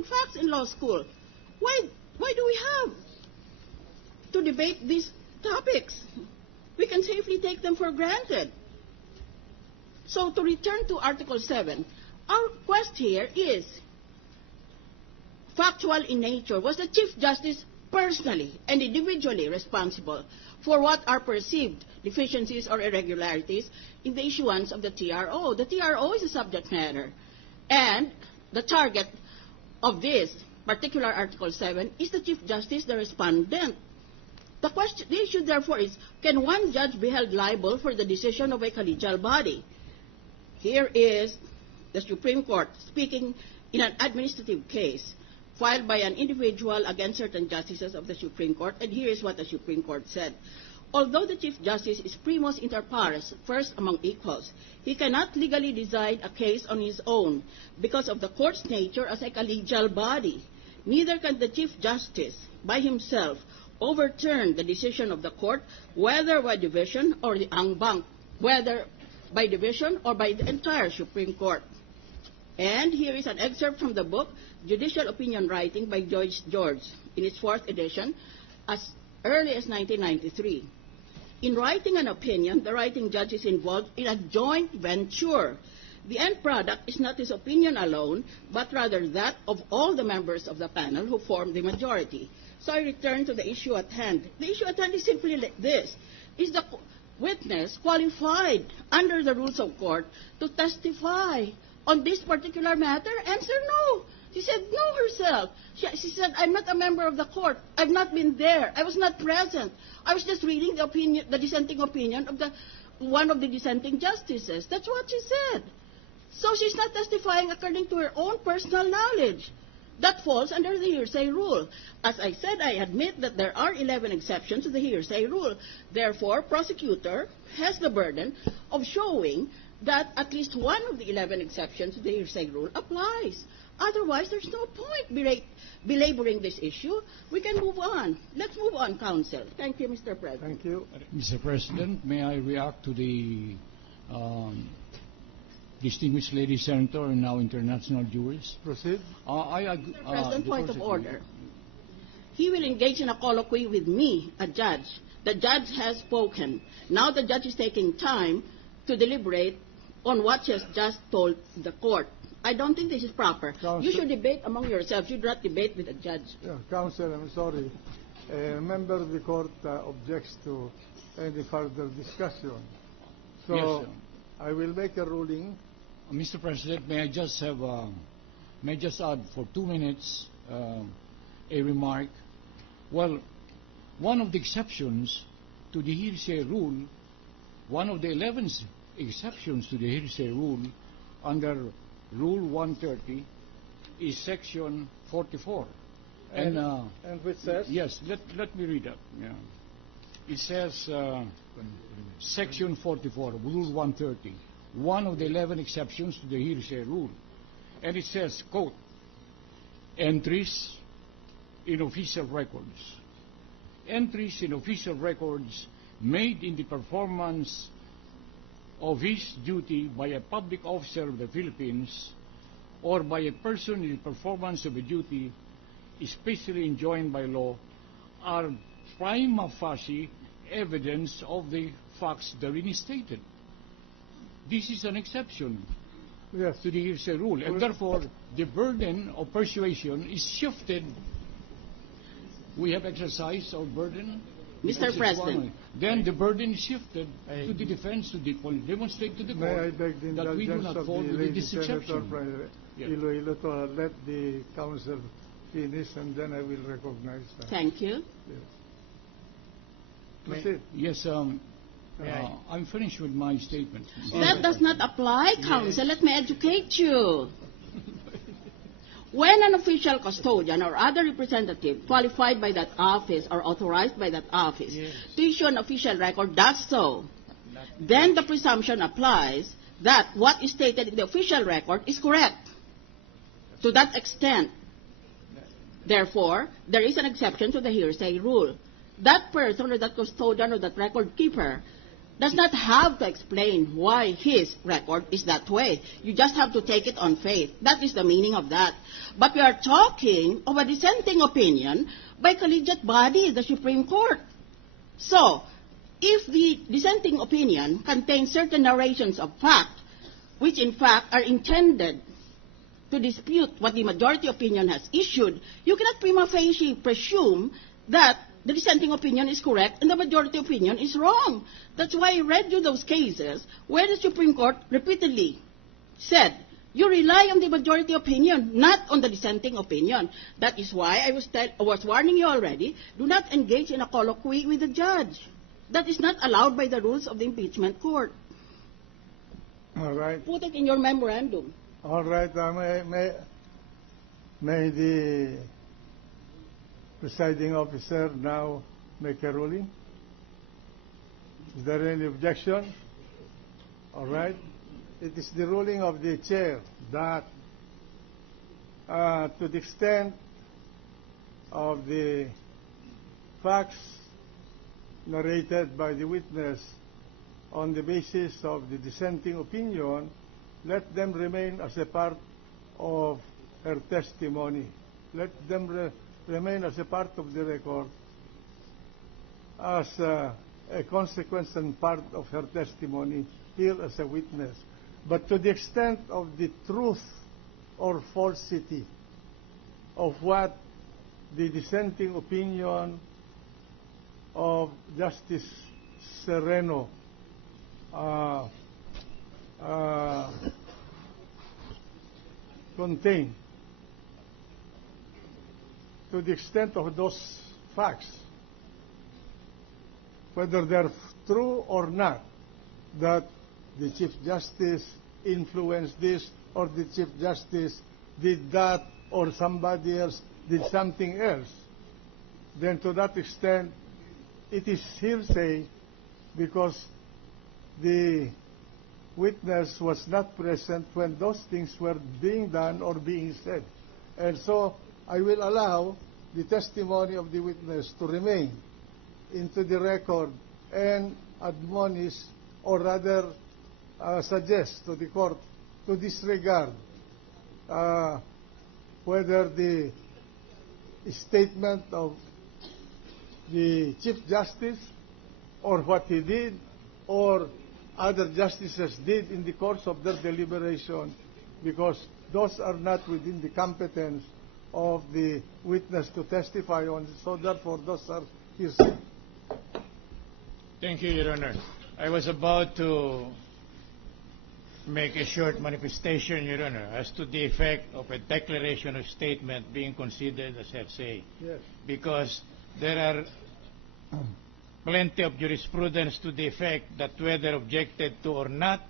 accepted facts in law school. Why do we have to debate these topics? We can safely take them for granted. So to return to Article 7, our quest here is factual in nature. Was the Chief Justice personally and individually responsible for what are perceived deficiencies or irregularities in the issuance of the TRO? The TRO is a subject matter. And the target of this particular Article 7 is the Chief Justice, the respondent. The issue, therefore, is, can one judge be held liable for the decision of a collegial body? Here is the Supreme Court speaking in an administrative case filed by an individual against certain justices of the Supreme Court, and here is what the Supreme Court said. Although the Chief Justice is primus inter pares, first among equals, he cannot legally decide a case on his own because of the court's nature as a collegial body. Neither can the Chief Justice by himself overturn the decision of the court, whether by division or the en banc, whether by division or by the entire Supreme Court. And here is an excerpt from the book, Judicial Opinion Writing by Joyce George, in its 4th edition, as early as 1993. In writing an opinion, the writing judge is involved in a joint venture. The end product is not his opinion alone, but rather that of all the members of the panel who form the majority. So I return to the issue at hand. The issue at hand is simply like this. Is the witness qualified under the rules of court to testify on this particular matter? Answer, no. She said no herself. She said, I'm not a member of the court. I've not been there. I was not present. I was just reading the opinion, the dissenting opinion of one of the dissenting justices. That's what she said. So she's not testifying according to her own personal knowledge. That falls under the hearsay rule. As I said, I admit that there are 11 exceptions to the hearsay rule. Therefore, prosecutor has the burden of showing that at least one of the 11 exceptions to the hearsay rule applies. Otherwise, there's no point belaboring this issue. We can move on. Let's move on, counsel. Thank you, Mr. President. Thank you. Mr. President, may I react to the distinguished lady senator and now international jurist? Proceed. Mr. President, point of order. He will engage in a colloquy with me, a judge. The judge has spoken. Now the judge is taking time to deliberate on what she has just told the court. I don't think this is proper. Counsel, you should debate among yourselves. You do not debate with a judge. Yeah, counsel, I'm sorry. A member of the court objects to any further discussion. So yes, I will make a ruling. Mr. President, may I just add for 2 minutes a remark? Well, one of the exceptions to the hearsay rule, one of the 11 exceptions to the hearsay rule under Rule 130 is Section 44. And which says? Yes, let me read that. Yeah. It says, Section 44, Rule 130, one of the 11 exceptions to the hearsay rule. And it says, quote, entries in official records. Entries in official records made in the performance of his duty by a public officer of the Philippines or by a person in the performance of a duty especially enjoined by law are prima facie evidence of the facts therein stated. This is an exception Yes. to the hearsay rule, and therefore the burden of persuasion is shifted. We have exercised our burden. Mr. President. Then the burden is shifted to the defense, to demonstrate to the May I court beg the that we do indulgence not of fall the within lady this senator exception. from Yeah. Iloilo to let the counsel finish, and then I will recognize that. Thank you. Yes. Proceed. Yes, I'm finished with my statement. That does not apply, counsel. Let me educate you. When an official custodian or other representative qualified by that office or authorized by that office to issue an official record does so, then the presumption applies that what is stated in the official record is correct to that extent. Therefore, there is an exception to the hearsay rule. That person or that custodian or that record keeper does not have to explain why his record is that way. You just have to take it on faith. That is the meaning of that. But we are talking of a dissenting opinion by collegiate body, the Supreme Court. So, if the dissenting opinion contains certain narrations of fact, which in fact are intended to dispute what the majority opinion has issued, you cannot prima facie presume that the dissenting opinion is correct and the majority opinion is wrong. That's why I read you those cases where the Supreme Court repeatedly said, you rely on the majority opinion, not on the dissenting opinion. That is why I was warning you already, do not engage in a colloquy with the judge. That is not allowed by the rules of the impeachment court. All right. Put it in your memorandum. All right. May the presiding officer now make a ruling? Is there any objection? All right. It is the ruling of the chair that to the extent of the facts narrated by the witness on the basis of the dissenting opinion, let them remain as a part of her testimony. Let them remain as a part of the record as a consequence and part of her testimony here as a witness. But to the extent of the truth or falsity of what the dissenting opinion of Justice Sereno contain, to the extent of those facts, whether they're true or not, that the Chief Justice influenced this or the Chief Justice did that or somebody else did something else, then to that extent it is hearsay because the witness was not present when those things were being done or being said. And so I will allow the testimony of the witness to remain into the record and admonish, or rather suggest to the court to disregard whether the statement of the Chief Justice or what he did or other justices did in the course of their deliberation, because those are not within the competence of the witness to testify on. So therefore, those are hearsay. Thank you, Your Honor. I was about to make a short manifestation, Your Honor, as to the effect of a declaration of statement being considered as hearsay. Yes. Because there are plenty of jurisprudence to the effect that whether objected to or not,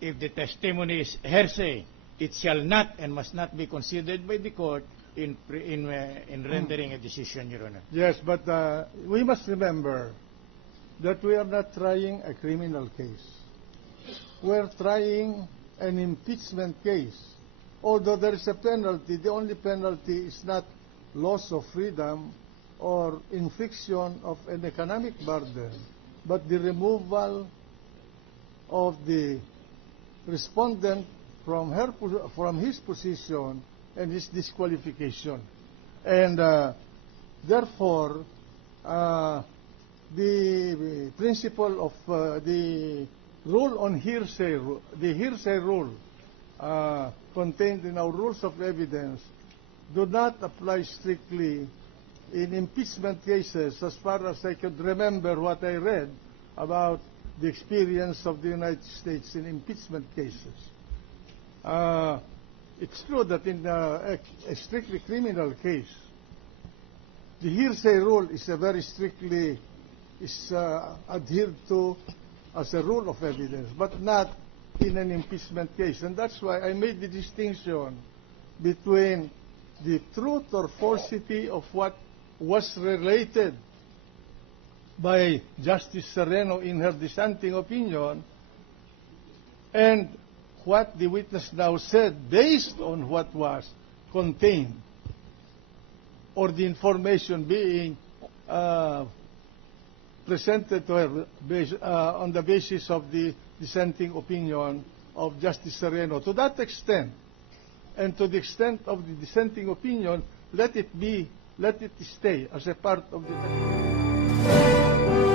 if the testimony is hearsay, it shall not and must not be considered by the court in rendering a decision, Your Honor. Yes, but we must remember that we are not trying a criminal case. We're trying an impeachment case. Although there is a penalty, the only penalty is not loss of freedom or infliction of an economic burden, but the removal of the respondent from his position and his disqualification. And therefore, the principle of the rule on hearsay, the hearsay rule contained in our rules of evidence, do not apply strictly in impeachment cases, as far as I could remember what I read about the experience of the United States in impeachment cases. It's true that in a strictly criminal case, the hearsay rule is a very strictly adhered to as a rule of evidence, but not in an impeachment case. And that's why I made the distinction between the truth or falsity of what was related by Justice Sereno in her dissenting opinion and what the witness now said based on what was contained or the information being presented to her on the basis of the dissenting opinion of Justice Sereno. To that extent, and to the extent of the dissenting opinion, let it stay as a part of the testimony.